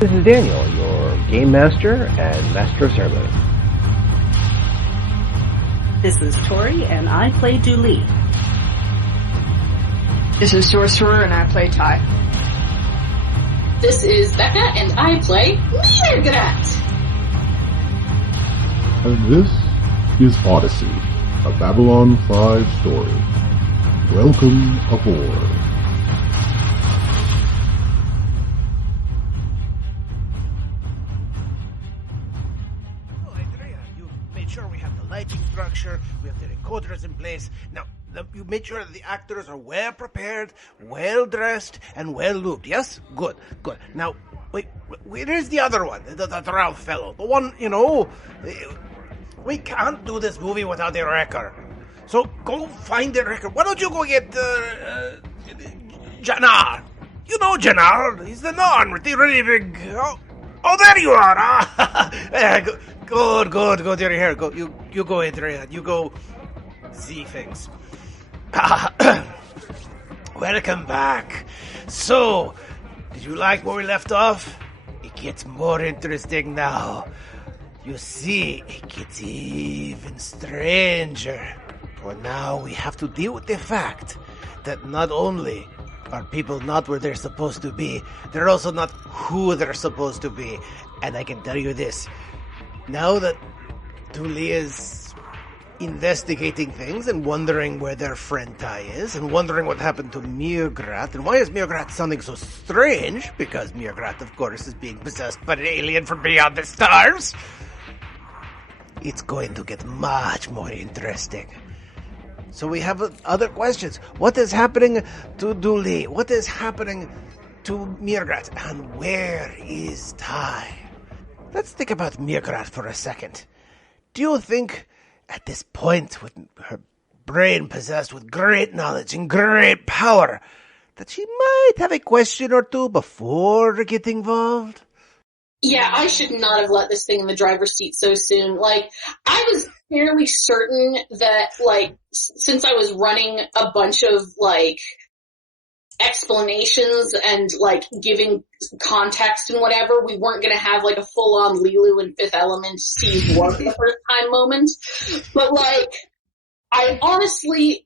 This is Daniel, your Game Master and Master of Ceremony. This is Tori, and I play Dooley. This is Sorcerer, and I play Ty. This is Becca, and I play Mirgrat. And this is Odyssey, a Babylon 5 story. Welcome aboard. Sure, we have the lighting structure, we have the recorders in place. Now, you made sure that the actors are well prepared, well dressed, and well lubed. Yes? Good, good. Now, wait, where is the other one? The round fellow. The one, we can't do this movie without a wrecker. So, go find the wrecker. Why don't you go get, Janar? You know Janar. He's the non with the really big... Oh, there you are! Good, dear hair. Go, you go, Adrian. You go see things. Welcome back. So, did you like where we left off? It gets more interesting now. You see, it gets even stranger. For now, we have to deal with the fact that not only are people not where they're supposed to be, they're also not who they're supposed to be. And I can tell you this. Now that Dooley is investigating things and wondering where their friend Ty is and wondering what happened to Mirgrat and why is Mirgrat sounding so strange, because Mirgrat, of course, is being possessed by an alien from beyond the stars, it's going to get much more interesting. So we have other questions. What is happening to Dooley? What is happening to Mirgrat? And where is Ty? Let's think about Mirgrat for a second. Do you think, at this point, with her brain possessed with great knowledge and great power, that she might have a question or two before getting involved? Yeah, I should not have let this thing in the driver's seat so soon. I was fairly certain that, since I was running a bunch of, explanations and, giving context and whatever, we weren't gonna have, a full-on Lilu and Fifth Element Season 1 for the first time moment. But, I honestly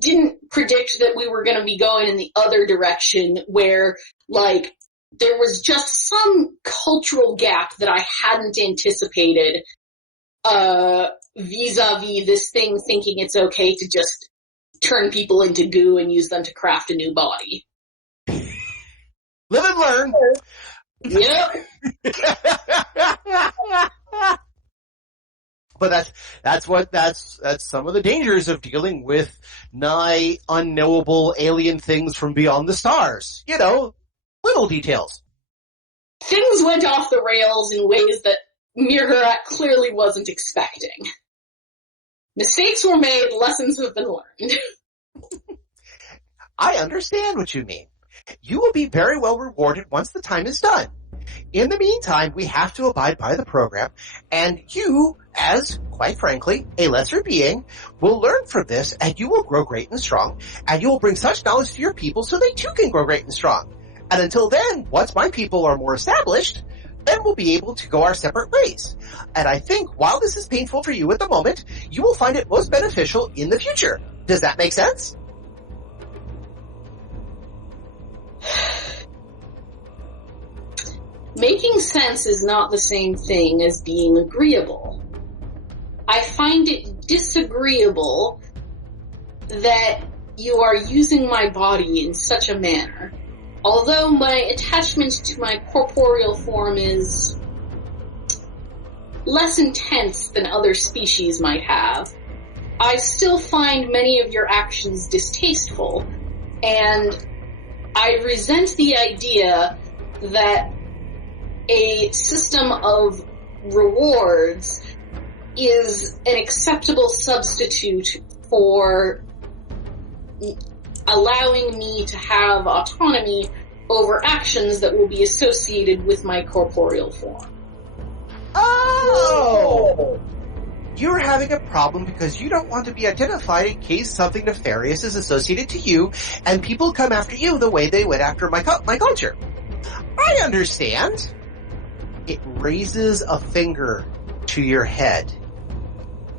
didn't predict that we were gonna be going in the other direction where, there was just some cultural gap that I hadn't anticipated, vis-a-vis this thing thinking it's okay to just turn people into goo and use them to craft a new body. Live and learn. Yep. But that's some of the dangers of dealing with nigh unknowable alien things from beyond the stars. Little details. Things went off the rails in ways that Mirgrat clearly wasn't expecting. Mistakes were made, lessons have been learned. I understand what you mean. You will be very well rewarded once the time is done. In the meantime, we have to abide by the program, and you, as, quite frankly, a lesser being, will learn from this, and you will grow great and strong, and you will bring such knowledge to your people so they too can grow great and strong. And until then, once my people are more established, then we'll be able to go our separate ways. And I think while this is painful for you at the moment, you will find it most beneficial in the future. Does that make sense? Making sense is not the same thing as being agreeable. I find it disagreeable that you are using my body in such a manner. Although my attachment to my corporeal form is less intense than other species might have, I still find many of your actions distasteful, and I resent the idea that a system of rewards is an acceptable substitute for allowing me to have autonomy over actions that will be associated with my corporeal form. Oh! You're having a problem because you don't want to be identified in case something nefarious is associated to you, and people come after you the way they went after my culture. I understand. It raises a finger to your head,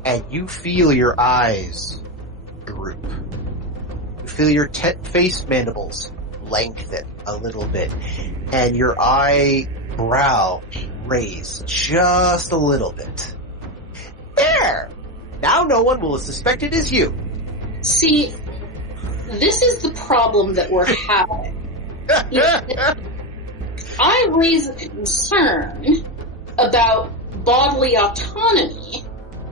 and you feel your eyes droop. You feel your face mandibles lengthen a little bit, and your eyebrow raise just a little bit. There! Now no one will suspect it is you. See, this is the problem that we're having. I raise a concern about bodily autonomy,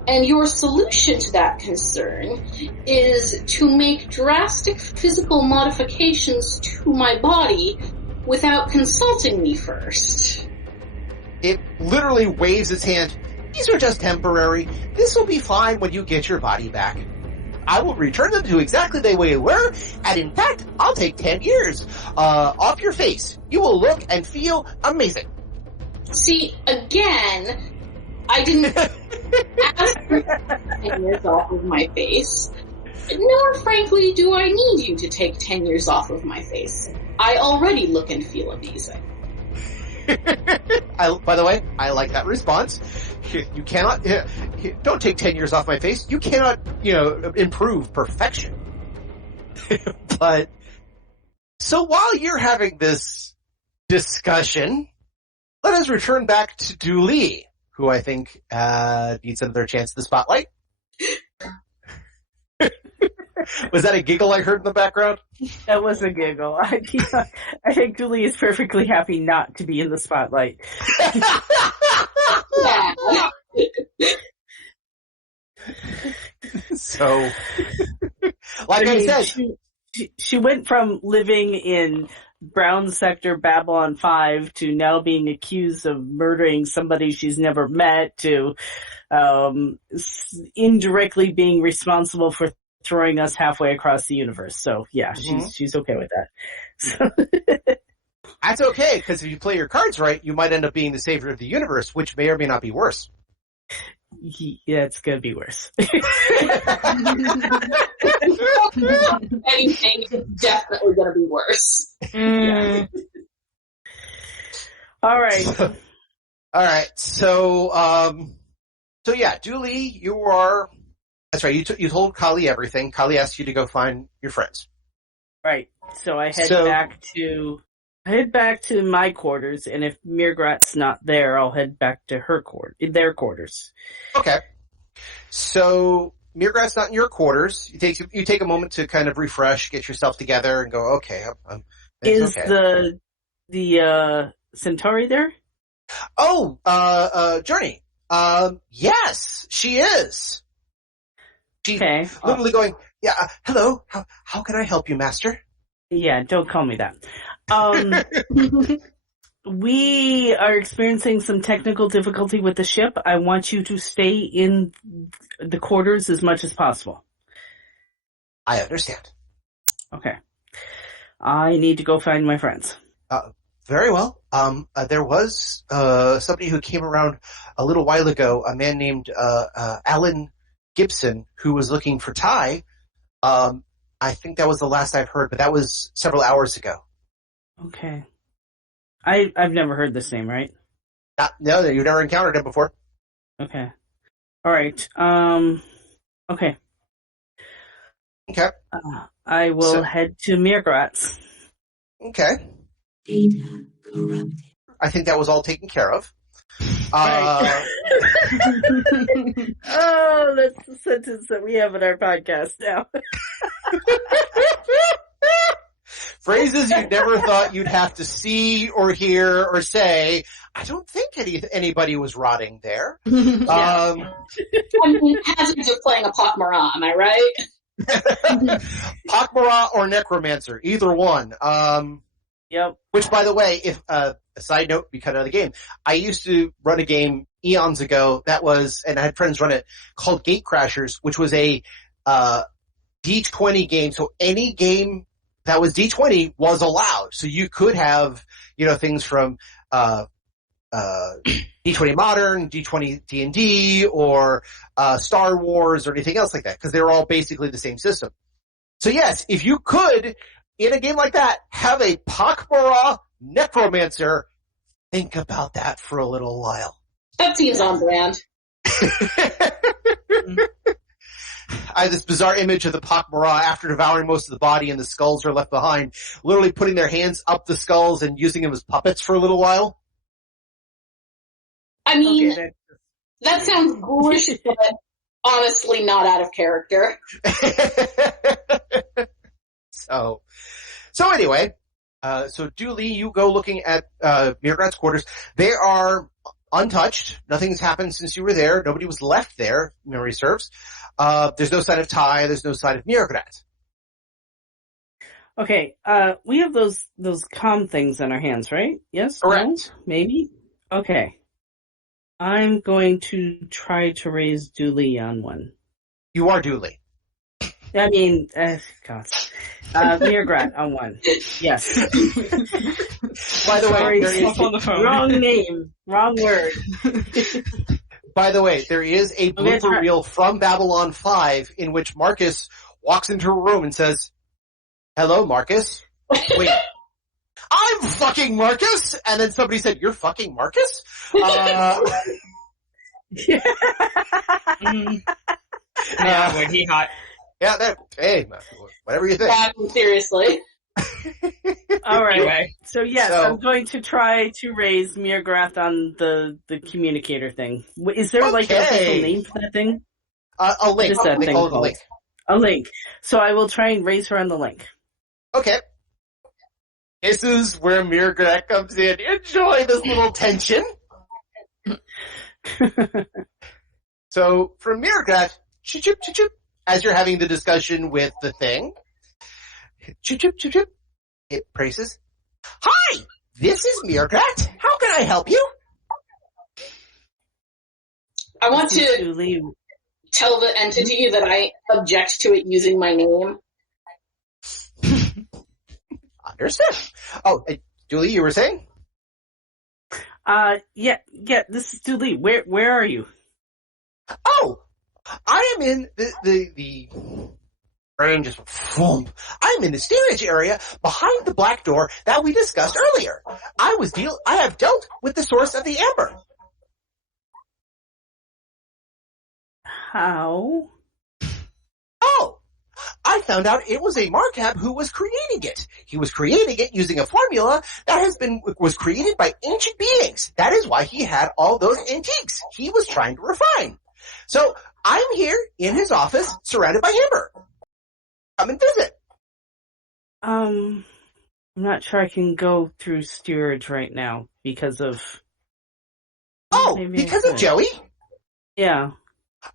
and your solution to that concern is to make drastic physical modifications to my body without consulting me first. It literally waves its hand. These are just temporary. This will be fine when you get your body back. I will return them to exactly the way they were, and in fact, I'll take 10 years off your face. You will look and feel amazing. See, again, I didn't ask for 10 years off of my face, nor frankly do I need you to take 10 years off of my face. I already look and feel amazing. By the way, I like that response. You cannot, don't take 10 years off my face. You cannot, improve perfection. But, so while you're having this discussion, let us return back to Dooley, who I think, needs another chance at the spotlight. Was that a giggle I heard in the background? That was a giggle. I think Julie is perfectly happy not to be in the spotlight. So, like I said, she went from living in Brown Sector Babylon 5 to now being accused of murdering somebody she's never met to indirectly being responsible for throwing us halfway across the universe. So yeah, she's okay with that. So that's okay, because if you play your cards right, you might end up being the savior of the universe, which may or may not be worse. Yeah, it's gonna be worse. Anything is definitely gonna be worse. Yeah. All right. All right. So yeah, Julie, you are. That's right. You told Kali everything. Kali asked you to go find your friends. Right. So I head back to my quarters, and if Mirgrat's not there, I'll head back to their quarters. Okay. So Mirgrat's not in your quarters. You take a moment to kind of refresh, get yourself together, and go, okay. Is okay. the Centauri there? Oh, Journey. Yes, she is. She's literally going, yeah, hello, how can I help you, Master? Yeah, don't call me that. We are experiencing some technical difficulty with the ship. I want you to stay in the quarters as much as possible. I understand. Okay. I need to go find my friends. Very well. There was somebody who came around a little while ago, a man named Alan Gibson, who was looking for Ty. I think that was the last I've heard, but that was several hours ago. Okay. I've never heard this name, right? No, you've never encountered him before. Okay. All right. Okay. Okay. I will head to Mirgrat's. Okay. Data corrupted. I think that was all taken care of. Right. Oh, that's the sentence that we have in our podcast now. Phrases you never thought you'd have to see or hear or say. I don't think anybody was rotting there. I mean, hazards of playing a pak'ma'ra, am I right? pak'ma'ra or necromancer, either one. Yep. Which, by the way, if a side note, we cut out of the game. I used to run a game eons ago and I had friends run it, called Gate Crashers, which was a D20 game. So any game that was D20 was allowed. So you could have, things from D20 Modern, D20 D&D, or Star Wars, or anything else like that, because they were all basically the same system. So yes, if you could, in a game like that, have a pak'ma'ra Necromancer, think about that for a little while. That seems on brand. I have this bizarre image of the pak'ma'ra after devouring most of the body and the skulls are left behind, literally putting their hands up the skulls and using them as puppets for a little while. I mean, Okay, that sounds ghoulish, but honestly not out of character. So anyway, so Dooley, you go looking at Mirgrat's quarters. They are untouched. Nothing's happened since you were there. Nobody was left there, memory serves. There's no sign of Ty. There's no sign of Mirgrat. Okay, we have those comm things in our hands, right? Yes? Correct. No? Maybe? Okay. I'm going to try to raise Dooley on one. You are Dooley. I mean, God. Mirgrat on one. Yes. By the way, there is on the phone. Wrong name. Wrong word. By the way, there is a blooper reel from Babylon 5 in which Marcus walks into a room and says, "Hello, Marcus." Wait, I'm fucking Marcus? And then somebody said, "You're fucking Marcus?" Yeah, when he hot. Yeah, hey, whatever you think. Seriously. All right. Anyway. So yes, I'm going to try to raise Mirgrath on the communicator thing. Is there like an official name for that thing? A link. Just that They thing call it a called? link. A link. So I will try and raise her on the link. Okay. This is where Mirgrat comes in. Enjoy this little tension. So, from Mirgrat, chip, as you're having the discussion with the thing, chip, it praises. "Hi! This is Mirgrat. How can I help you?" I want to Dooley. tell the entity that I object to it using my name. Understood. Oh, Julie, you were saying? Yeah, this is Dooley. Where are you? Oh, I am in the brain just boom. I'm in the steerage area behind the black door that we discussed earlier. I have dealt with the source of the amber. How? Oh, I found out it was a Markab who was creating it. He was creating it using a formula that was created by ancient beings. That is why he had all those antiques he was trying to refine. So I'm here in his office, surrounded by amber. Come and visit. I'm not sure I can go through steerage right now because of... Oh, Maybe because I of could. Joey? Yeah.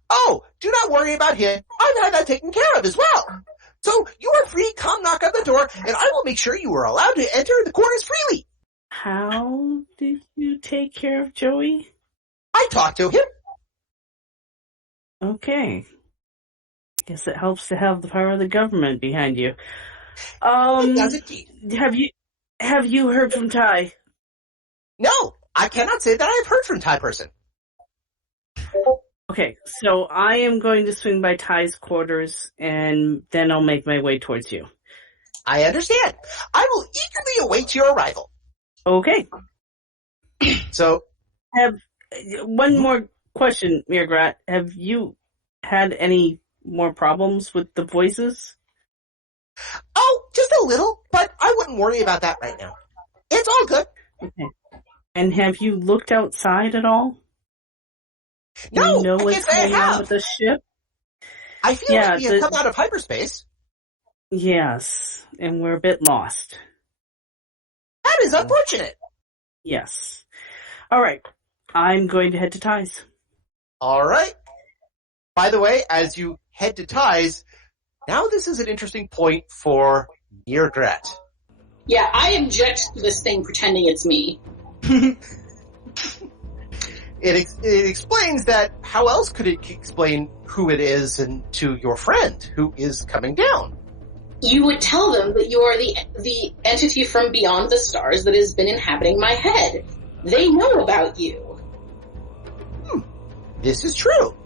Oh, do not worry about him. I've had that taken care of as well. So you are free, come knock on the door, and I will make sure you are allowed to enter the quarters freely. How did you take care of Joey? I talked to him. Okay. Guess it helps to have the power of the government behind you. It does indeed. Have you heard from Ty? No, I cannot say that I have heard from Ty Person. Okay, so I am going to swing by Ty's quarters, and then I'll make my way towards you. I understand. I will eagerly await your arrival. Okay. So, One more question, Mirgrat. Have you had any more problems with the voices? oh, just a little, but I wouldn't worry about that right now. It's all good. Okay. And have you looked outside at all? Do No, you know I what's can't say I going on have. with the ship? I feel like we have come out of hyperspace. Yes, and we're a bit lost. That is unfortunate. Yes. All right. I'm going to head to Ty's. All right. By the way, as you head to Ty's, now this is an interesting point for Mirgrat. Yeah, I object to this thing pretending it's me. It explains that how else could it explain who it is and to your friend who is coming down? You would tell them that you are the entity from beyond the stars that has been inhabiting my head. They know about you. This is true.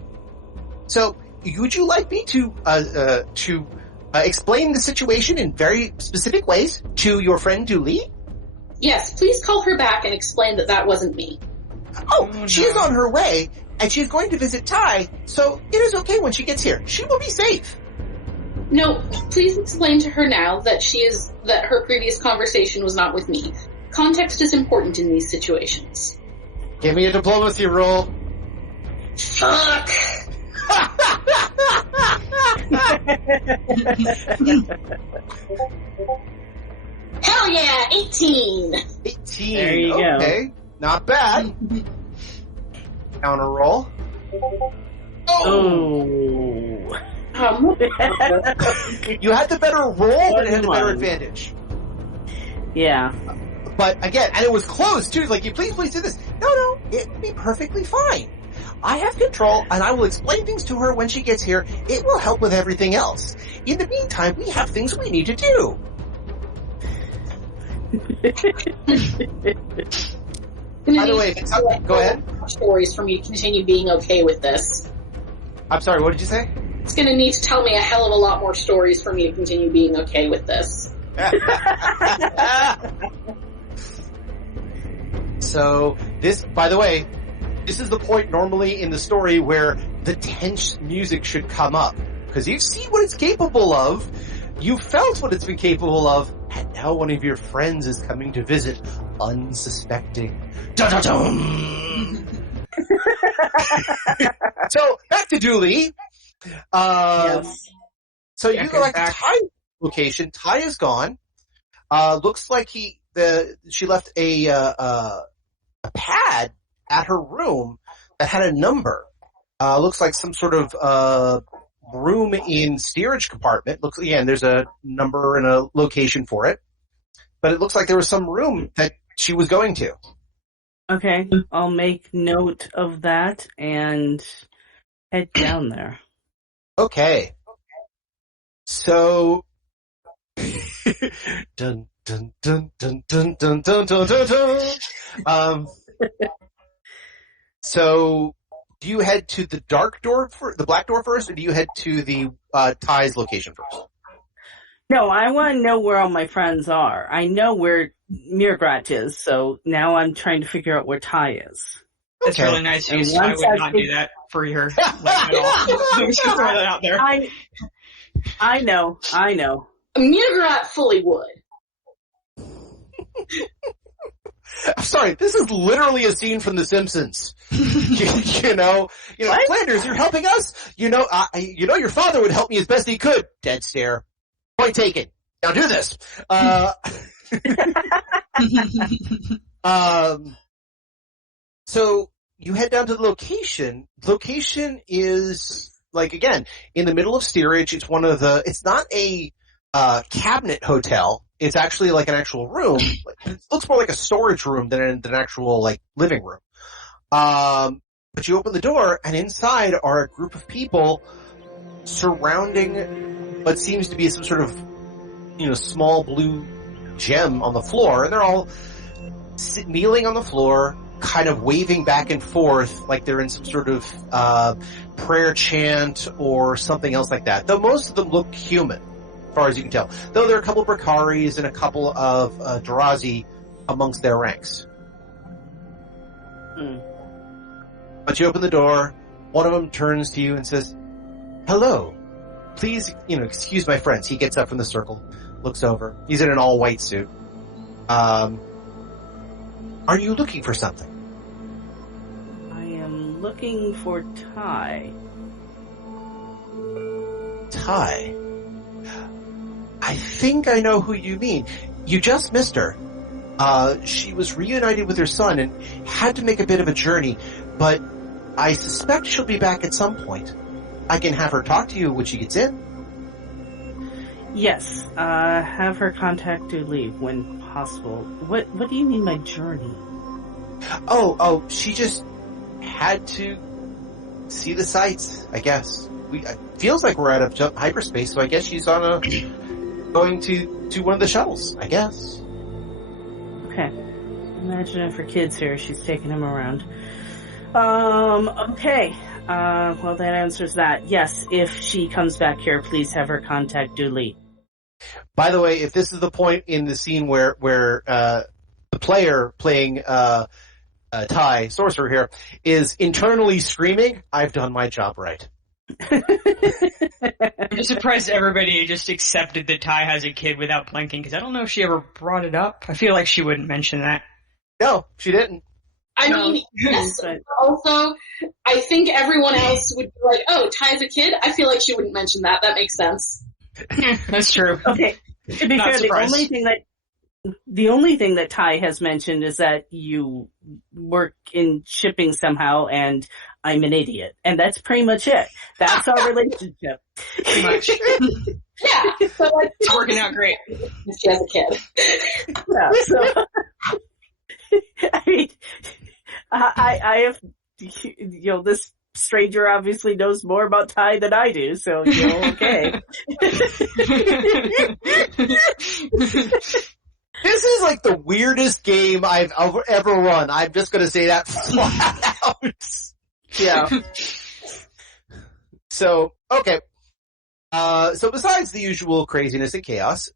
So, would you like me to explain the situation in very specific ways to your friend Dooley? Yes, please call her back and explain that that wasn't me. Oh, she is on her way, and she's going to visit Ty, so it is okay when she gets here. She will be safe. No, please explain to her now that that her previous conversation was not with me. Context is important in these situations. Give me a diplomacy roll. Fuck! Hell yeah, 18! 18. There you go. Okay, not bad. Counter roll. Oh. You had the better roll, but it had the better advantage. Yeah. But again, and it was close too. Like, you please do this. No, it will be perfectly fine. I have control, and I will explain things to her when she gets here. It will help with everything else. In the meantime, we have things we need to do. By the way, go ahead. Stories for me to continue being okay with this. I'm sorry, what did you say? It's gonna need to tell me a hell of a lot more stories for me to continue being okay with this. So, this, by the way, this is the point normally in the story where the tense music should come up. Because you've seen what it's capable of, you've felt what it's been capable of, and now one of your friends is coming to visit, unsuspecting. Dun-dun-dun! So, back to Dooley. Yes. So you go back to Ty's location. Ty is gone. Looks like she left a pad at her room that had a number. Looks like some sort of room in steerage compartment. Looks, again, there's a number and a location for it. But it looks like there was some room that she was going to. Okay, I'll make note of that and head down there. Okay. So dun dun dun dun dun dun dun dun dun dun. So do you head to the dark door the black door first, or do you head to the Ty's location first? No, I want to know where all my friends are. I know where Mirgrat is, so now I'm trying to figure out where Ty is. It's really nice. I would not do that for your life at all. I'm just gonna throw that out there. I know. Mirgrat fully would. I'm sorry, this is literally a scene from The Simpsons. you know, Flanders, you're helping us. Your father would help me as best he could. Dead stare. Point taken. Now do this. So you head down to the location. Location is, like, again, in the middle of steerage. It's it's not a cabinet hotel. It's actually like an actual room. It looks more like a storage room than an actual, like, living room. But you open the door, and inside are a group of people surrounding what seems to be some sort of, small blue gem on the floor, and they're all kneeling on the floor, kind of waving back and forth like they're in some sort of prayer chant or something else like that. Though most of them look human, as far as you can tell. Though there are a couple of Brakaris and a couple of Darazi amongst their ranks. But you open the door, one of them turns to you and says, "Hello. Please, excuse my friends." He gets up from the circle, looks over. He's in an all-white suit. Are you looking for something? I am looking for Ty. Ty? I think I know who you mean. You just missed her. She was reunited with her son and had to make a bit of a journey, but I suspect she'll be back at some point. I can have her talk to you when she gets in. Yes, have her contact Dooley when possible. What do you mean by journey? Oh, she just had to see the sights, I guess. It feels like we're out of hyperspace, so I guess she's going to one of the shuttles, I guess. Okay. Imagine if her kid's here, she's taking him around. Okay. Well, that answers that. Yes, if she comes back here, please have her contact Dooley. By the way, if this is the point in the scene where the player playing Ty, sorcerer here, is internally screaming, "I've done my job right." I'm just surprised everybody just accepted that Ty has a kid without blinking, because I don't know if she ever brought it up. I feel like she wouldn't mention that. No, she didn't. I mean, yes, but also, I think everyone else would be like, oh, Ty's a kid? I feel like she wouldn't mention that. That makes sense. That's true. Okay. To be fair, the only thing that Ty has mentioned is that you work in shipping somehow and I'm an idiot. And that's pretty much it. That's our relationship. Pretty much. Yeah. So like, it's working out great. She has a kid. Yeah, so, I mean, I have, this stranger obviously knows more about Ty than I do, so, okay. This is like the weirdest game I've ever run. I'm just going to say that flat out. Yeah. So, okay. So besides the usual craziness and chaos,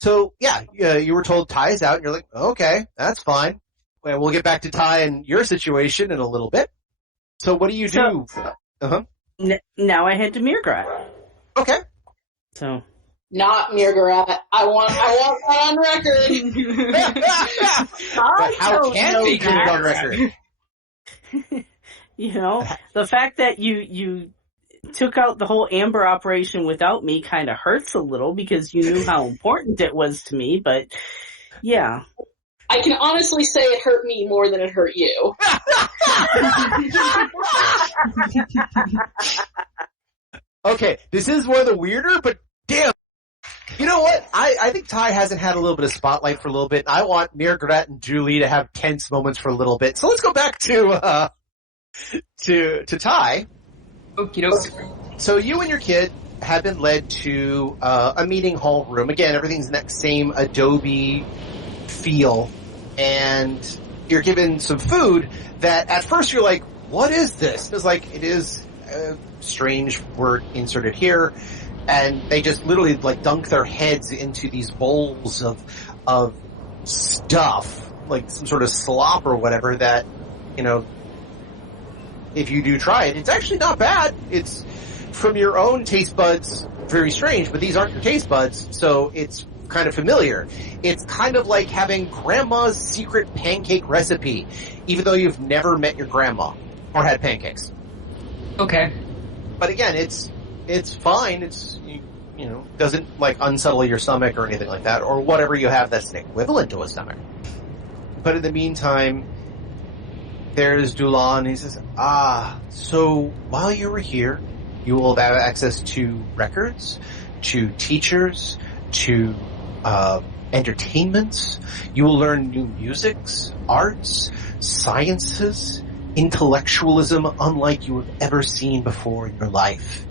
so yeah, you were told Ty is out, and you're like, okay, that's fine. Well, we'll get back to Ty and your situation in a little bit. So what do you do? Now I head to Mirgrat. Okay. So. Not Mirgrat. I want that on record. But how can we get it on record? The fact that you took out the whole Amber operation without me kind of hurts a little because you knew how important it was to me, but yeah. I can honestly say it hurt me more than it hurt you. Okay, this is one of the weirder, but damn. You know what? I think Ty hasn't had a little bit of spotlight for a little bit. I want Mirgrat and Julie to have tense moments for a little bit. So let's go back to Ty. Okie doke. So you and your kid have been led to a meeting hall room. Again, everything's in that same Adobe feel. And you're given some food that at first you're like, what is this? It's like, it is a strange word inserted here. And they just literally like dunk their heads into these bowls of stuff, like some sort of slop or whatever that, if you do try it, it's actually not bad. It's from your own taste buds, very strange, but these aren't your taste buds, so it's kind of familiar. It's kind of like having grandma's secret pancake recipe, even though you've never met your grandma or had pancakes. Okay. But again, it's fine. It's, doesn't like unsettle your stomach or anything like that, or whatever you have that's an equivalent to a stomach. But in the meantime, there's Dulan. He says, so while you were here, you will have access to records, to teachers, to entertainments. You will learn new musics, arts, sciences, intellectualism unlike you have ever seen before in your life.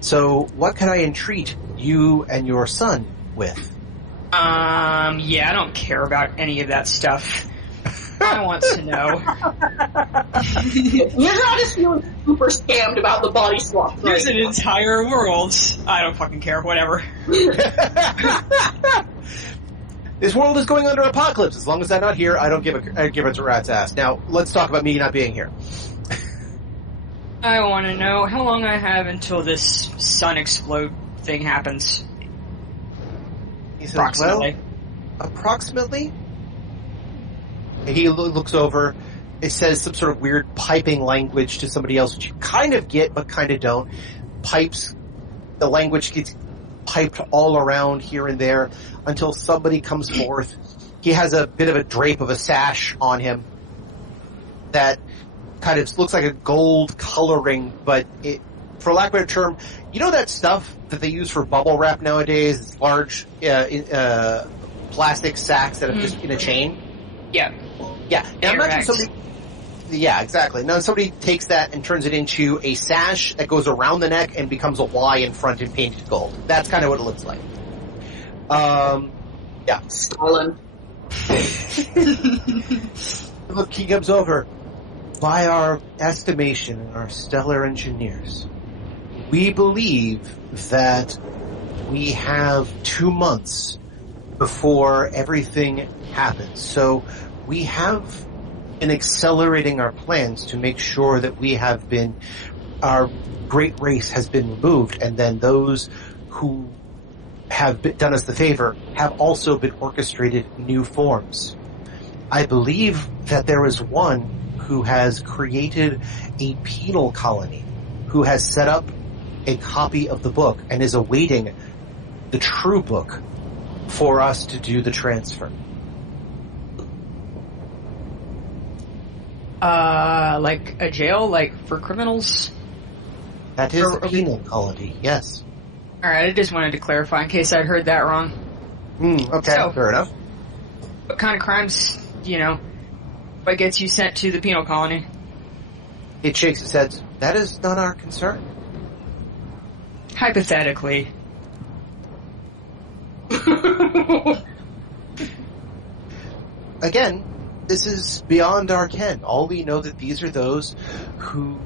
So what can I entreat you and your son with? Yeah, I don't care about any of that stuff. I want to know. You're not just feeling super scammed about the body swap. Right? There's an entire world. I don't fucking care, whatever. This world is going under apocalypse. As long as I'm not here, I don't give a rat's ass. Now, let's talk about me not being here. I want to know how long I have until this sun explode thing happens. He says, approximately. Well, approximately? And he looks over. It says some sort of weird piping language to somebody else, which you kind of get, but kind of don't. Pipes, the language gets piped all around here and there until somebody comes forth. He has a bit of a drape of a sash on him that kind of looks like a gold coloring, but it, for lack of a better term, that stuff that they use for bubble wrap nowadays? It's large plastic sacks that are just in a chain. Yeah. Yeah. Now imagine somebody. Yeah, exactly. Now somebody takes that and turns it into a sash that goes around the neck and becomes a Y in front and painted gold. That's kind of what it looks like. Yeah. Stalin. Look, he comes over. By our estimation, our stellar engineers, we believe that we have 2 months before everything happens. So we have been accelerating our plans to make sure that our great race has been removed, and then those who have done us the favor have also been orchestrated new forms. I believe that there is one who has created a penal colony, who has set up a copy of the book and is awaiting the true book for us to do the transfer. Like a jail, like for criminals? That is a penal colony, yes. Alright, I just wanted to clarify in case I heard that wrong. Okay, So, fair enough. What kind of crimes, what gets you sent to the penal colony? It shakes its head. That is not our concern. Hypothetically. Again, this is beyond our ken. All we know that these are those who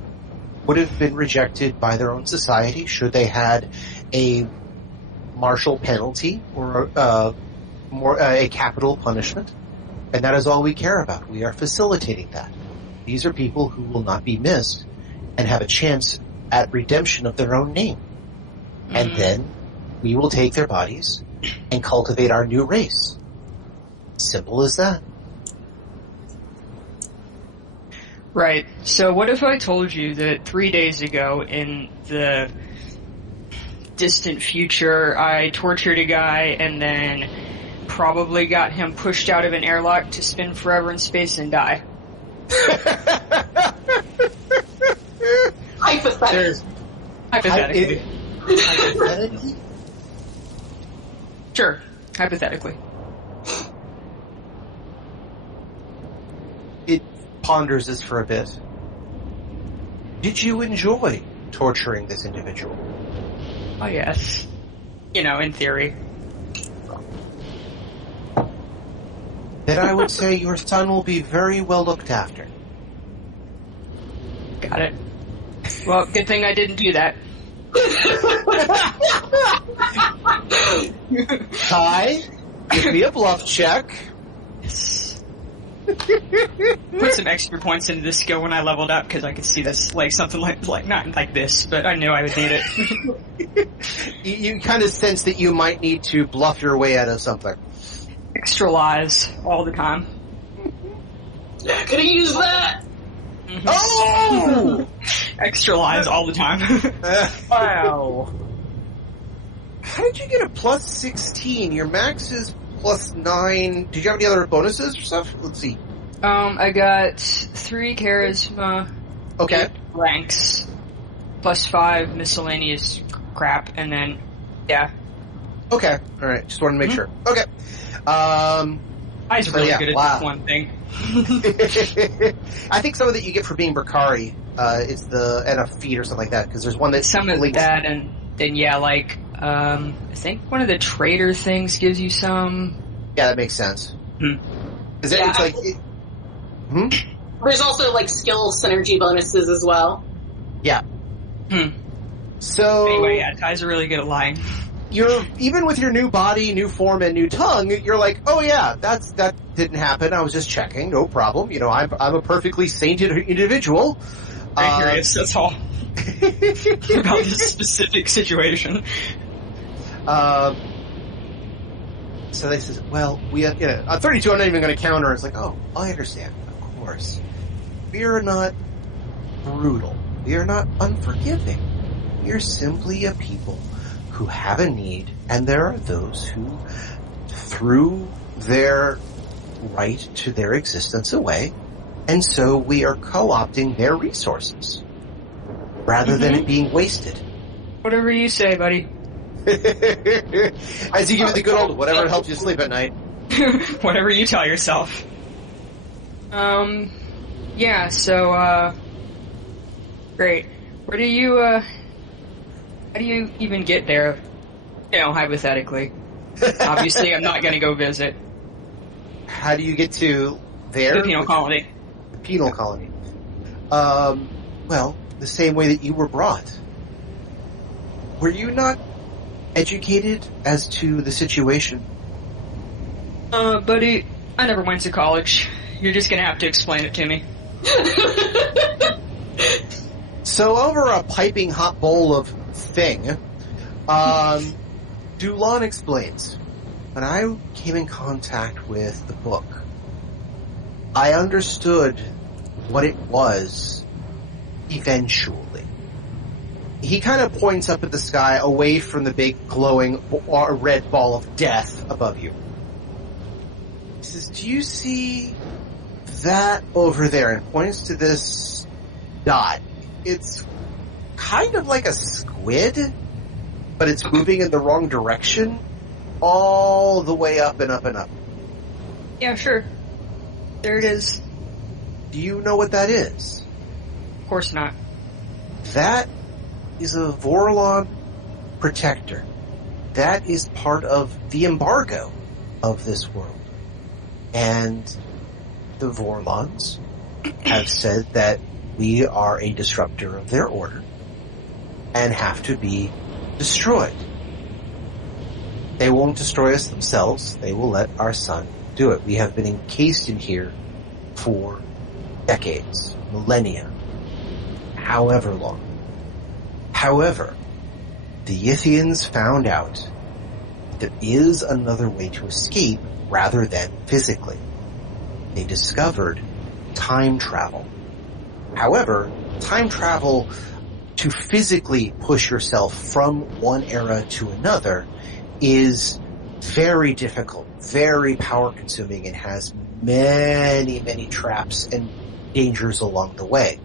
would have been rejected by their own society should they had a martial penalty or a capital punishment. And that is all we care about. We are facilitating that. These are people who will not be missed and have a chance at redemption of their own name. And then we will take their bodies and cultivate our new race. Simple as that. Right. So what if I told you that 3 days ago in the distant future, I tortured a guy and then probably got him pushed out of an airlock to spin forever in space and die? Hypothetically. Hypothetically. Hypothetically? Sure. Hypothetically. It ponders this for a bit. Did you enjoy torturing this individual? Oh, yes. In theory. Then I would say your son will be very well looked after. Got it. Well, good thing I didn't do that. Ty, give me a bluff check. Put some extra points into this skill when I leveled up because I could see this like something like not like this, but I knew I would need it. You kind of sense that you might need to bluff your way out of something. Extra lies all the time. Yeah, could have used that. Mm-hmm. Oh! Extra lies all the time. Wow. How did you get a plus 16? Your max is plus 9. Did you have any other bonuses or stuff? Let's see. I got 3 charisma. Okay. 8 ranks. Plus 5 miscellaneous crap, and then, yeah. Okay. Alright, just wanted to make sure. Okay. I was really good at this one thing. I think some of that you get for being Bakari, it's and a feat or something like that, because there's one that some of that, and then I think one of the trader things gives you some. Yeah, that makes sense. It's like There's also like skill synergy bonuses as well. Yeah. So anyway, yeah, Ty's really good at lying. You're even with your new body, new form, and new tongue. You're like, oh yeah, that didn't happen. I was just checking, no problem. I'm a perfectly sainted individual. Very curious. That's all about this specific situation. So they says, well, we have, 32. I'm not even going to counter. It's like, oh, I understand. Of course, we are not brutal. We are not unforgiving. We are simply a people who have a need, and there are those who threw their right to their existence away, and so we are co-opting their resources rather than it being wasted. Whatever you say, buddy. As you give it the good old whatever helps you sleep at night. Whatever you tell yourself. Yeah, so, great. Where do you, how do you even get there? Hypothetically. Obviously, I'm not gonna go visit. How do you get to there? The penal colony. The penal colony. Well, the same way that you were brought. Were you not educated as to the situation? Buddy, I never went to college. You're just gonna have to explain it to me. So over a piping hot bowl of thing, Dulon explains, when I came in contact with the book, I understood what it was eventually. He kind of points up at the sky away from the big glowing red ball of death above you. He says, do you see that over there? And points to this dot. It's kind of like a squid, but it's moving in the wrong direction all the way up and up and up. Yeah, sure. There it is. Do you know what that is? Of course not. That is a Vorlon protector. That is part of the embargo of this world. And the Vorlons have said that we are a disruptor of their order and have to be destroyed. They won't destroy us themselves. They will let our son do it. We have been encased in here for decades, millennia, however long. However, the Yithians found out there is another way to escape rather than physically. They discovered time travel. However, time travel to physically push yourself from one era to another is very difficult, very power consuming, and has many, many traps and dangers along the way.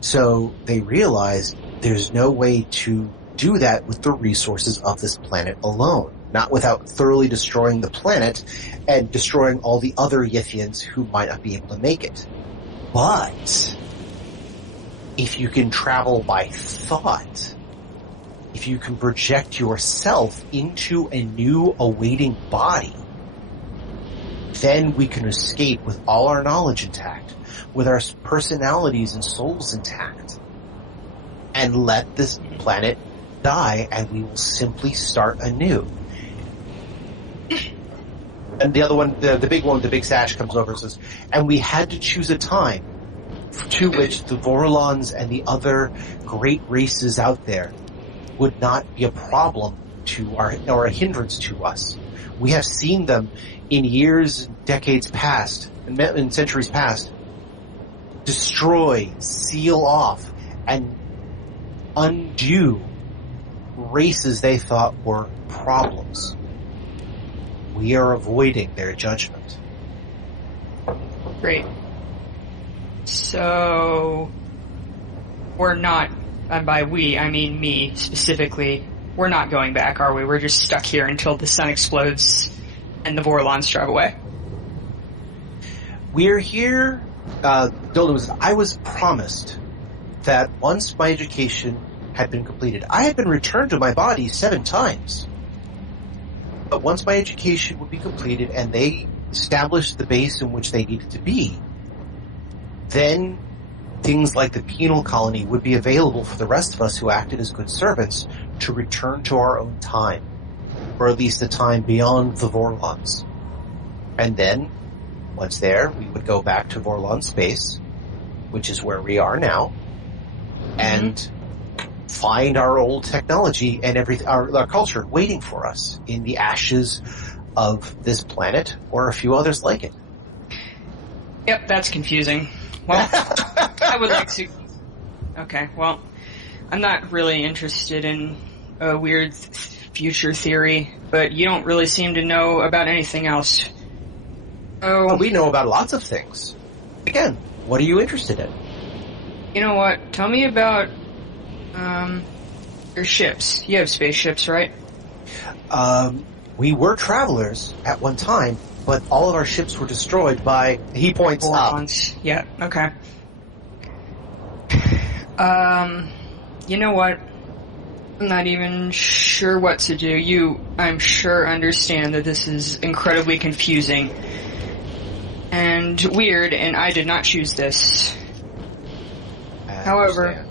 So they realized there's no way to do that with the resources of this planet alone, not without thoroughly destroying the planet and destroying all the other Yithians who might not be able to make it. But if you can travel by thought, if you can project yourself into a new awaiting body, then we can escape with all our knowledge intact, with our personalities and souls intact, and let this planet die, and we will simply start anew. And the other one, the big one, the big sash comes over and says, and we had to choose a time to which the Vorlons and the other great races out there would not be a problem to our, or a hindrance to us. We have seen them in years, decades past, in centuries past, destroy, seal off, and undo races they thought were problems. We are avoiding their judgment. Great. So, we're not, and by we, I mean me specifically, we're not going back, are we? We're just stuck here until the sun explodes and the Vorlons drive away. We're here, I was promised that once my education had been completed, I had been returned to my body 7 times. But once my education would be completed and they established the base in which they needed to be, then things like the penal colony would be available for the rest of us who acted as good servants to return to our own time, or at least a time beyond the Vorlons. And then, once there, we would go back to Vorlon space, which is where we are now, and find our old technology and everything, our culture waiting for us in the ashes of this planet or a few others like it. Yep, that's confusing. Well, I would like to... Okay, well, I'm not really interested in a weird future theory, but you don't really seem to know about anything else. Oh, well, we know about lots of things. Again, what are you interested in? You know what? Tell me about, your ships. You have spaceships, right? We were travelers at one time, but all of our ships were destroyed by... He points up. Yeah, okay. You know what? I'm not even sure what to do. You, I'm sure, understand that this is incredibly confusing and weird, and I did not choose this. However,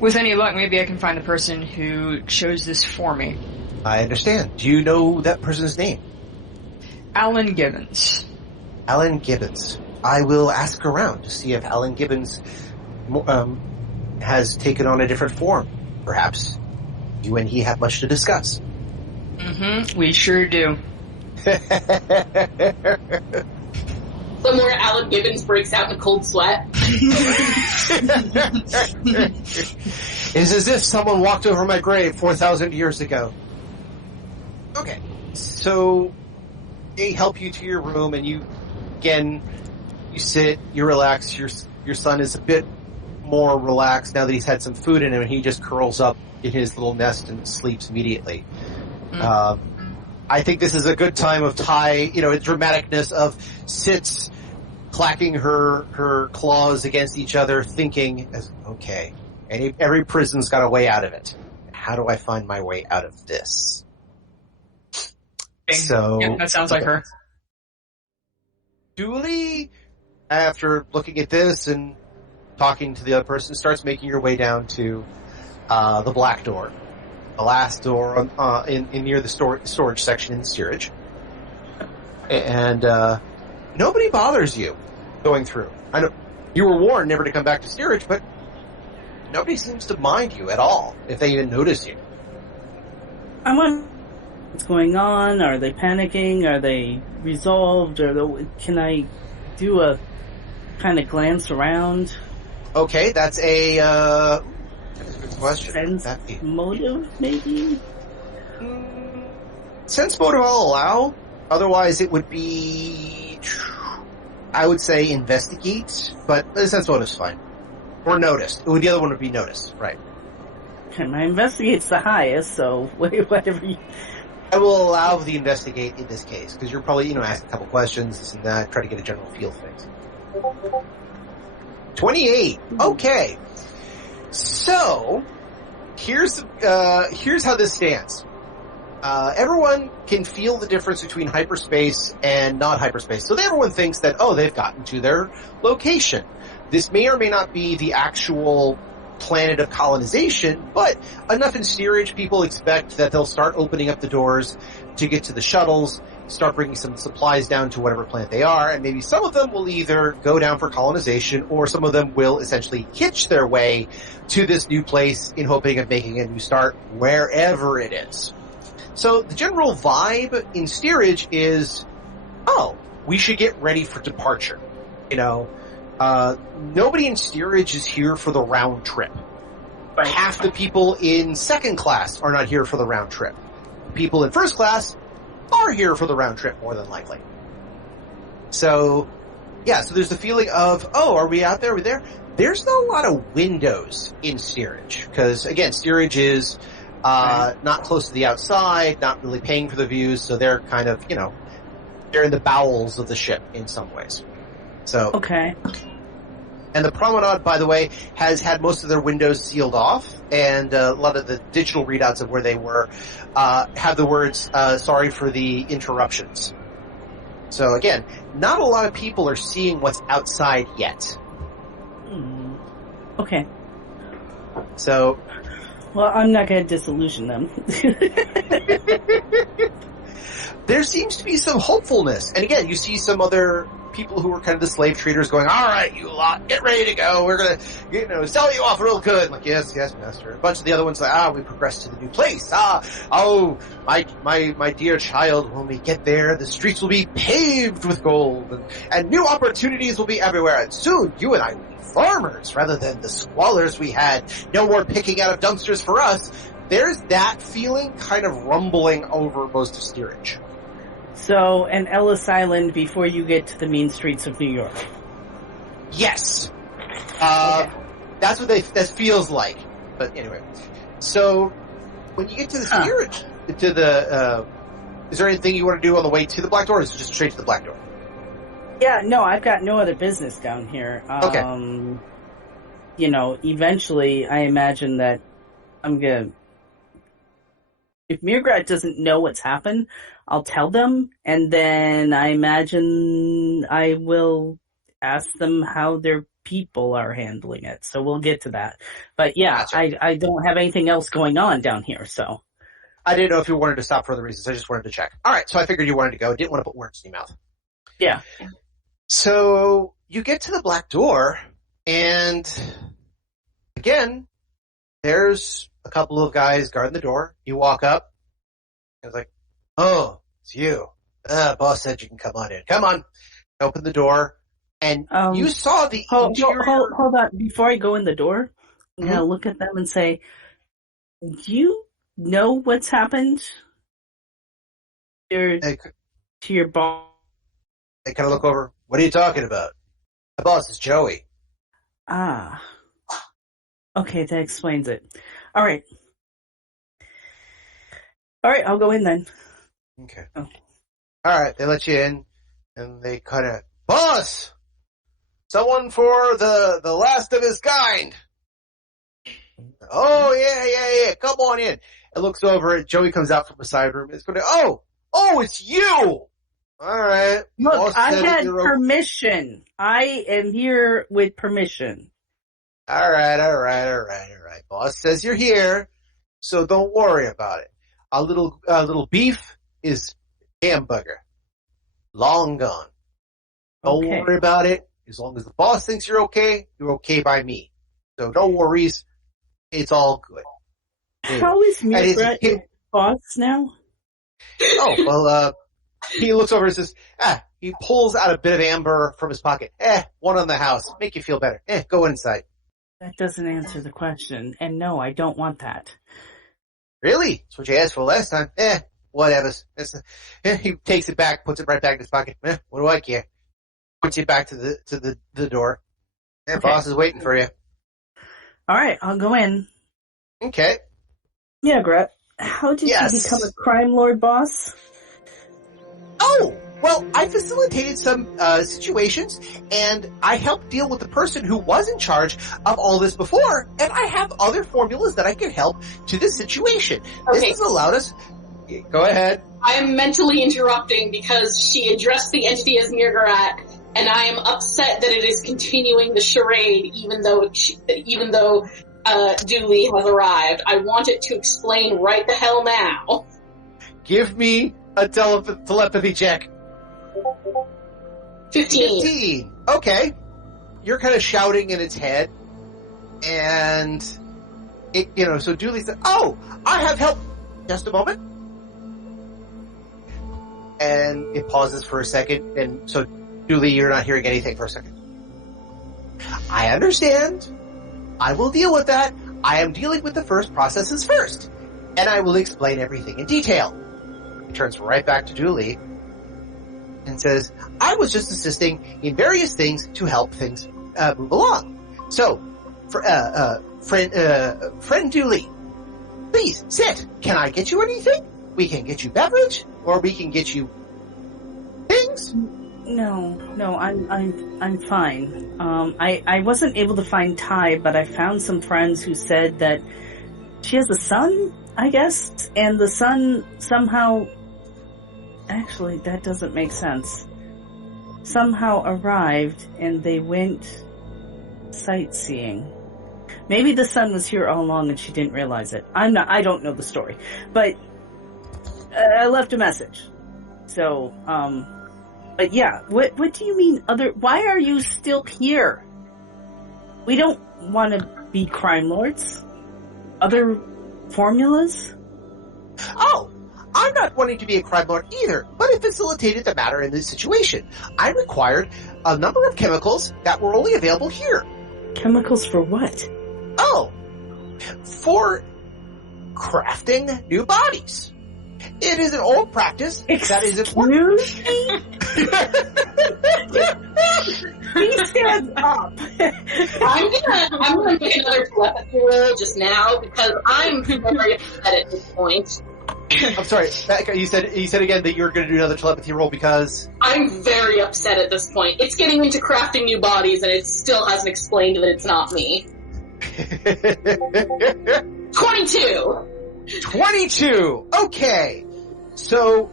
with any luck, maybe I can find the person who chose this for me. I understand. Do you know that person's name? Alan Gibbons. Alan Gibbons. I will ask around to see if Alan Gibbons has taken on a different form. Perhaps you and he have much to discuss. Mm-hmm. We sure do. Somewhere Alan Gibbons breaks out in a cold sweat. It's as if someone walked over my grave 4,000 years ago. Okay, so they help you to your room, and you sit, you relax. Your son is a bit more relaxed now that he's had some food in him, and he just curls up in his little nest and sleeps immediately. I think this is a good time of Tai, dramaticness of sits, clacking her claws against each other, thinking, okay, every prison's got a way out of it. How do I find my way out of this? So yeah, that sounds like her. Dooley, after looking at this and talking to the other person, starts making your way down to the black door, the last door in near the storage section in the steerage, and nobody bothers you going through. I know you were warned never to come back to steerage, but nobody seems to mind you at all, if they even notice you. I wonder what's going on. Are they panicking? Are they resolved? Can I do a kind of glance around? Okay, that's a good question. Sense motive, maybe? Sense motive I'll allow. Otherwise, it would be, I would say, investigate, but the sense motive's fine. Or noticed. The other one would be noticed, right? Okay, my investigate's the highest, so whatever you... I will allow the investigate in this case, because you're probably, ask a couple questions, this and that, try to get a general feel of things. 28. Okay. So, here's how this stands. Everyone can feel the difference between hyperspace and not hyperspace. So everyone thinks that, they've gotten to their location. This may or may not be the actual planet of colonization, but enough in steerage, people expect that they'll start opening up the doors to get to the shuttles, start bringing some supplies down to whatever planet they are, and maybe some of them will either go down for colonization, or some of them will essentially hitch their way to this new place in hoping of making a new start wherever it is. So the general vibe in steerage is, we should get ready for departure. Nobody in steerage is here for the round trip. But half the people in second class are not here for the round trip. People in first class are here for the round trip, more than likely. So, so there's the feeling of, are we out there? Are we there? There's not a lot of windows in steerage, because, again, steerage is not close to the outside, not really paying for the views, so they're kind of, they're in the bowels of the ship in some ways. So, okay. And the promenade, by the way, has had most of their windows sealed off, and a lot of the digital readouts of where they were have the words, sorry for the interruptions. So again, not a lot of people are seeing what's outside yet. Okay. So... Well, I'm not going to disillusion them. There seems to be some hopefulness. And again, you see some other people who were kind of the slave traders going, all right, you lot, get ready to go. We're going to, sell you off real good. Like, yes, master. A bunch of the other ones like, we progressed to the new place. My dear child, when we get there, the streets will be paved with gold and new opportunities will be everywhere. And soon you and I will be farmers rather than the squalors we had. No more picking out of dumpsters for us. There's that feeling kind of rumbling over most of steerage. So, an Ellis Island before you get to the mean streets of New York. Yes. That's what that feels like. But anyway. So, when you get to the steerage, is there anything you want to do on the way to the black door, or is it just straight to the black door? Yeah, no, I've got no other business down here. Okay. Eventually, I imagine that I'm gonna... If Mirgrat doesn't know what's happened, I'll tell them, and then I imagine I will ask them how their people are handling it. So we'll get to that. But yeah, gotcha. I don't have anything else going on down here, so. I didn't know if you wanted to stop for other reasons. I just wanted to check. All right, so I figured you wanted to go. Didn't want to put words in your mouth. Yeah. So you get to the black door, and again, there's a couple of guys guarding the door. You walk up, and it's like, oh, it's you. Boss said you can come on in. Come on. Open the door, and you saw the interior... Hold on. Before I go in the door, I'm going to look at them and say, do you know what's happened to your boss? They kind of look over. What are you talking about? My boss is Joey. Ah. Okay, that explains it. All right, I'll go in then. Okay. Oh. All right, they let you in, and they kind of, boss! Someone for the last of his kind! Oh, yeah, come on in. It looks over, and Joey comes out from the side room, and it's going to, oh, it's you! All right. Look, I had permission. I am here with permission. All right. Boss says you're here, so don't worry about it. A little beef is hamburger. Long gone. Don't worry about it. As long as the boss thinks you're okay by me. So no worries. It's all good. How is Brett your boss now? Oh, well, he looks over and says, he pulls out a bit of amber from his pocket. One on the house. Make you feel better. Go inside. That doesn't answer the question. And no, I don't want that. Really? That's what you asked for last time. Whatever. He takes it back, puts it right back in his pocket. What do I care? Puts it back to the door. Boss is waiting for you. All right, I'll go in. Okay. Yeah, Brett. How did you become a crime lord, boss? Oh, well, I facilitated some situations, and I helped deal with the person who was in charge of all this before, and I have other formulas that I can help to this situation. Okay. This has allowed us... Go ahead. I am mentally interrupting because she addressed the entity as Mirgarat, and I am upset that it is continuing the charade even though Dooley has arrived. I want it to explain right the hell now. Give me a telepathy check. 15. Okay. You're kind of shouting in its head, and so Dooley said, "Oh, I have help." Just a moment. And it pauses for a second, and so Dooley, you're not hearing anything for a second. I understand. I will deal with that. I am dealing with the first processes first, and I will explain everything in detail. He turns right back to Dooley and says, I was just assisting in various things to help things move along. So, friend Dooley, please sit. Can I get you anything? We can get you beverage, or we can get you things. No, I'm fine. I wasn't able to find Ty, but I found some friends who said that she has a son, I guess, and the son somehow... Actually, that doesn't make sense. Somehow arrived, and they went sightseeing. Maybe the son was here all along and she didn't realize it. I don't know the story. But I left a message. So, but yeah, what do you mean why are you still here? We don't want to be crime lords. Other formulas? Oh, I'm not wanting to be a crime lord either, but it facilitated the matter in this situation. I required a number of chemicals that were only available here. Chemicals for what? Oh, for crafting new bodies. It is an old practice that is important. He stands up. I'm gonna make another telepathy roll just now because I'm very upset at this point. I'm sorry, you said again that you're going to do another telepathy roll because... I'm very upset at this point. It's getting into crafting new bodies and it still hasn't explained that it's not me. 22! 22! Okay. So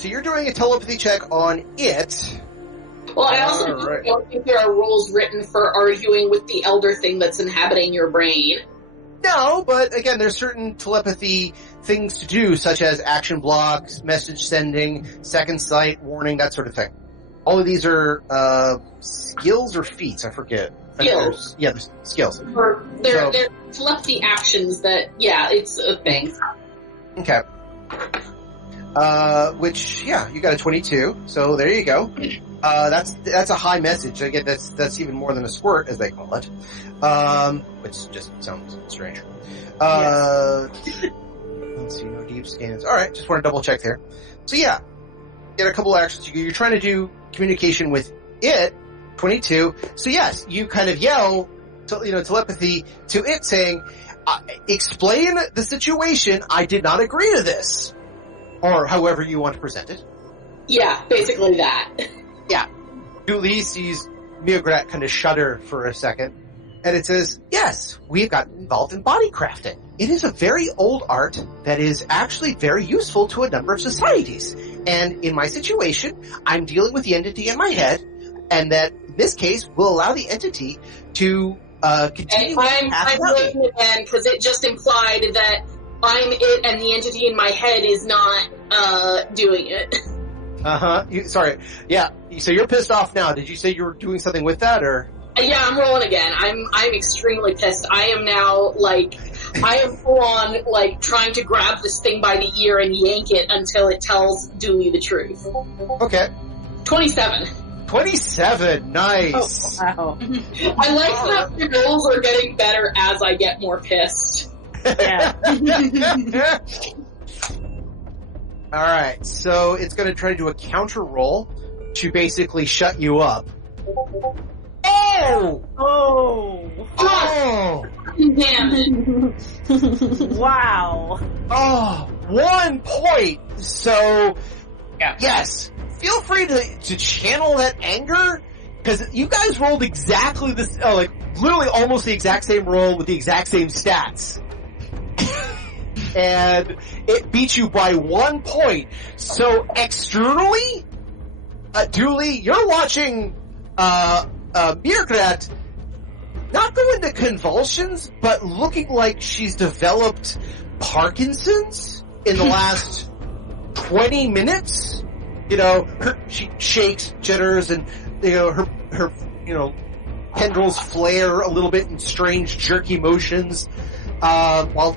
you're doing a telepathy check on it. Well, I also don't think there are rules written for arguing with the elder thing that's inhabiting your brain. No, but again, there's certain telepathy things to do, such as action blocks, message sending, second sight, warning, that sort of thing. All of these are skills or feats, I forget. Skills. Yeah, skills. They're telepathy actions that, it's a thing. Okay. Which, you got a 22, so there you go. That's a high message. I get that's even more than a squirt, as they call it. Which just sounds strange. Let's see, no deep scans. Alright, just want to double check there. So get a couple actions. You're trying to do communication with it, 22. So yes, you kind of yell, telepathy to it saying, explain the situation, I did not agree to this. Or however you want to present it. Yeah, basically that. Yeah. Julie sees Miograt kind of shudder for a second, and it says, yes, we've got involved in body crafting. It is a very old art that is actually very useful to a number of societies. And in my situation, I'm dealing with the entity in my head, and that in this case will allow the entity to continue. And I'm looking again because it just implied that I'm it and the entity in my head is not doing it. Sorry. Yeah. So you're pissed off now. Did you say you were doing something with that, or? Yeah, I'm rolling again. I'm extremely pissed. I am now I am full on trying to grab this thing by the ear and yank it until it tells Dooley the truth. Okay. 27. 27. Nice. Oh, wow. I like that the rolls are getting better as I get more pissed. Yeah. Alright, so it's going to try to do a counter roll to basically shut you up. Oh! Oh! Damn it. Wow. Oh, 1 point! So, yes, feel free to channel that anger, because you guys rolled exactly this, literally almost the exact same roll with the exact same stats. And it beat you by 1 point. So externally, Dooley, you're watching Miograt not go into convulsions, but looking like she's developed Parkinson's in the last 20 minutes. She shakes, jitters, and her tendrils flare a little bit in strange jerky motions, while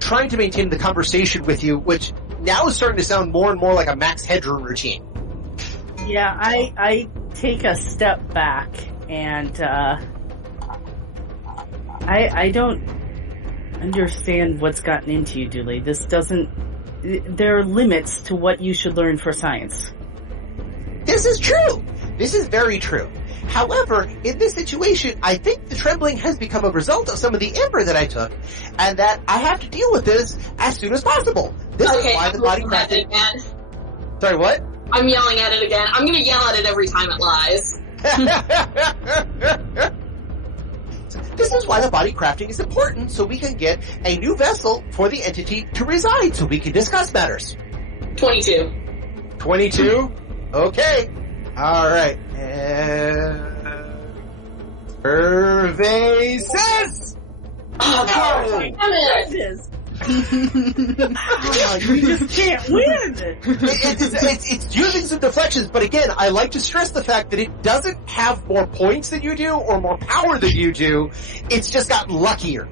trying to maintain the conversation with you, which now is starting to sound more and more like a Max Headroom routine. Yeah, I take a step back, and I don't understand what's gotten into you, Dooley. There are limits to what you should learn for science. This is true. This is very true. However, in this situation, I think the trembling has become a result of some of the amber that I took, and that I have to deal with this as soon as possible. This is why the body crafting. Sorry, what? I'm yelling at it again. I'm going to yell at it every time it lies. This is why the body crafting is important, so we can get a new vessel for the entity to reside, so we can discuss matters. 22. 22? Okay. Alright. Survey says... Oh, damn it! You just can't win! It's using some deflections, but again, I like to stress the fact that it doesn't have more points than you do, or more power than you do. It's just gotten luckier.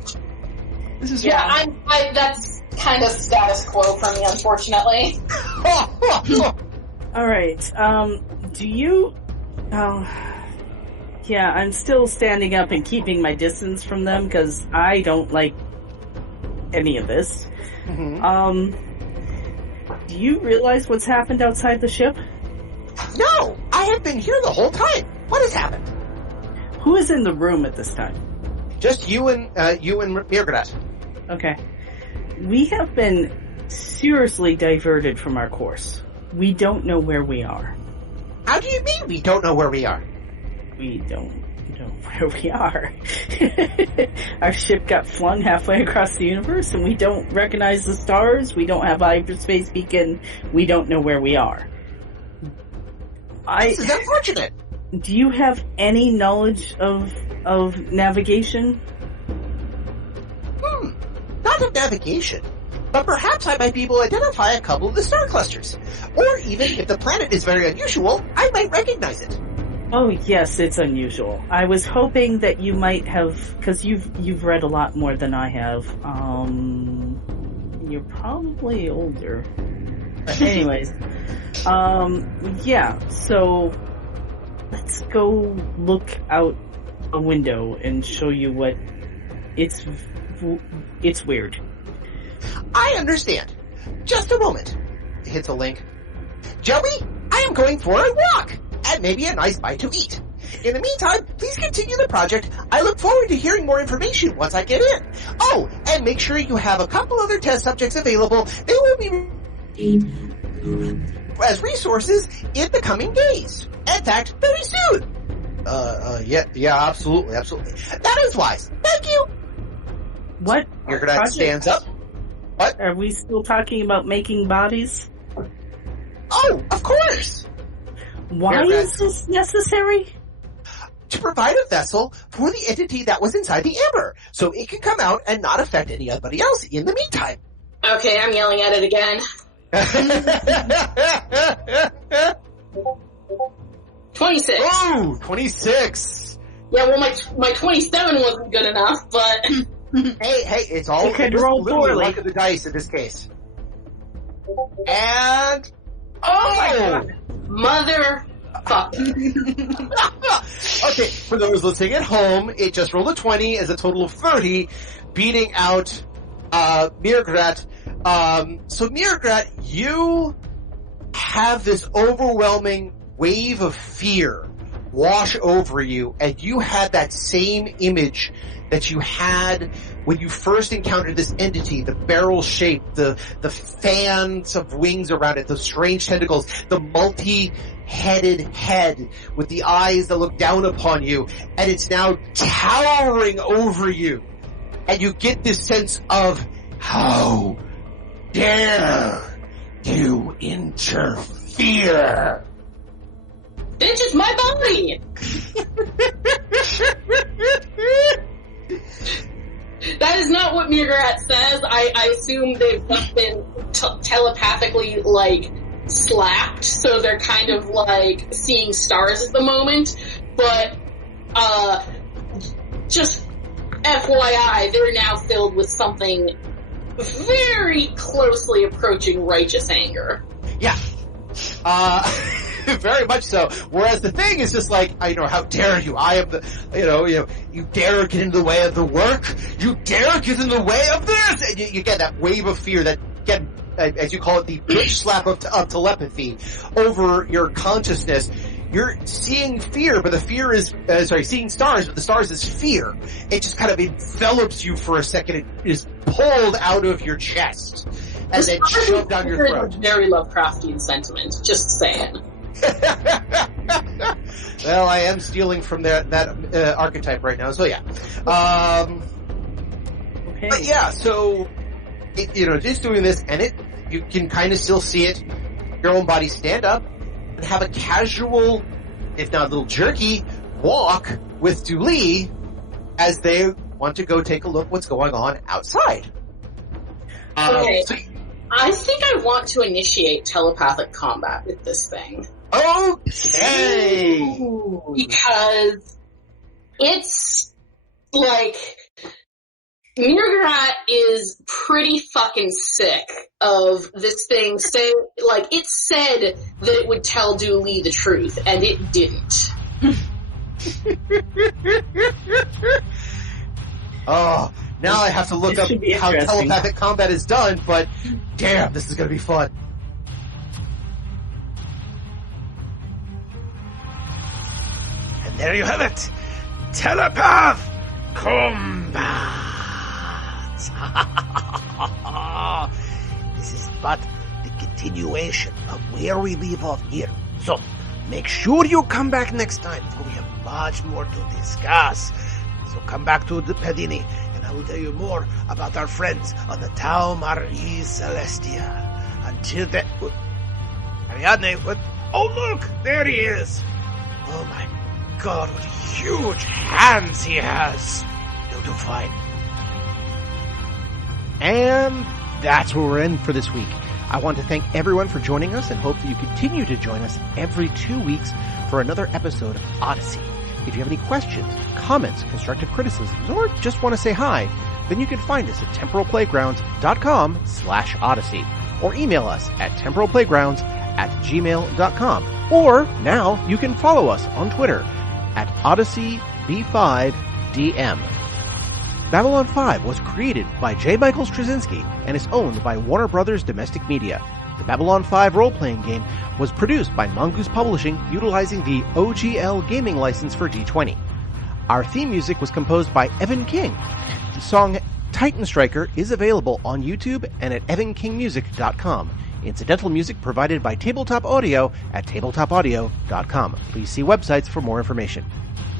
This is that's kind of status quo for me, unfortunately. Alright, do you... yeah, I'm still standing up and keeping my distance from them, because I don't like any of this. Mm-hmm. Do you realize what's happened outside the ship? No! I have been here the whole time! What has happened? Who is in the room at this time? Just you and Miograt. Okay. We have been seriously diverted from our course. We don't know where we are. How do you mean we don't know where we are? We don't know where we are. Our ship got flung halfway across the universe, and we don't recognize the stars. We don't have a hyperspace beacon. We don't know where we are. This is unfortunate. Do you have any knowledge of navigation? Not of navigation. but perhaps I might be able to identify a couple of the star clusters. Or even if the planet is very unusual, I might recognize it. Oh yes, it's unusual. I was hoping that you might have, because you've read a lot more than I have. You're probably older. But anyways, yeah. So let's go look out a window and show you what it's weird. I understand. Just a moment. Hits a link. Joey, I am going for a walk, and maybe a nice bite to eat. In the meantime, please continue the project. I look forward to hearing more information once I get in. Oh, and make sure you have a couple other test subjects available. They will be Data corrupted. as resources in the coming days. In fact, very soon. Yeah, absolutely. That is wise. Thank you. What? Your granite stands up. What? Are we still talking about making bodies? Oh, of course. Why is this necessary? To provide a vessel for the entity that was inside the amber, so it can come out and not affect anybody else in the meantime. Okay, I'm yelling at it again. 26. Oh, 26. Yeah, well, my 27 wasn't good enough, but Hey, it's all You could just roll literally poorly. luck of the dice in this case. And my God. Mother fuck. Okay, for those listening at home, it just rolled a 20 as a total of 30, beating out Mirgrat. So Mirgrat, you have this overwhelming wave of fear wash over you, and you had that same image that you had when you first encountered this entity, the barrel shape, the fans of wings around it, the strange tentacles, the multi-headed head with the eyes that look down upon you, and it's now towering over you. And you get this sense of, how dare you interfere? Bitch, it's my body! That is not what Mirgrat says. I assume they've just been telepathically, like, slapped, so they're kind of, like, seeing stars at the moment. But, just FYI, they're now filled with something very closely approaching righteous anger. Yeah. Very much so. Whereas the thing is just like, how dare you? I am the, you dare get in the way of the work? You dare get in the way of this? And you get that wave of fear that, again, as you call it, the bitch slap of telepathy over your consciousness. You're seeing fear, but the fear is, seeing stars, but the stars is fear. It just kind of envelops you for a second. It is pulled out of your chest and then shoved down your throat. Very Lovecraftian sentiment, just saying. Well, I am stealing from that archetype right now, so yeah. Okay. But yeah, so, just doing this, and you can kind of still see it, your own body stand up, and have a casual, if not a little jerky, walk with Dooley as they want to go take a look what's going on outside. Okay. I think I want to initiate telepathic combat with this thing. Okay! Because it's, like, Mirgrat is pretty fucking sick of this thing saying, like, it said that it would tell Dooley the truth, and it didn't. Oh, now I have to look up how interesting. telepathic combat is done, but damn, this is gonna be fun. And there you have it. Telepath Kombat. This is but the continuation of where we leave off here. So, make sure you come back next time, for we have much more to discuss. So come back to the Padini, and I will tell you more about our friends on the TauMarie Celestia. Until then... Ariadne, what? Oh, look! There he is! Oh my God, what huge hands he has! You'll do fine. And that's where we're in for this week. I want to thank everyone for joining us and hope that you continue to join us every 2 weeks for another episode of Odyssey. If you have any questions, comments, constructive criticisms, or just want to say hi, then you can find us at temporalplaygrounds.com/Odyssey or email us at temporalplaygrounds@gmail.com. Or now you can follow us on Twitter at OdysseyB5DM. Babylon 5 was created by J. Michael Straczynski and is owned by Warner Brothers Domestic Media. The Babylon 5 role-playing game was produced by Mongoose Publishing utilizing the OGL gaming license for D20. Our theme music was composed by Evan King. The song Titan Striker is available on YouTube and at evankingmusic.com. Incidental music provided by Tabletop Audio at tabletopaudio.com. Please see websites for more information.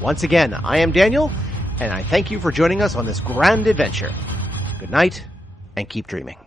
Once again, I am Daniel, and I thank you for joining us on this grand adventure. Good night, and keep dreaming.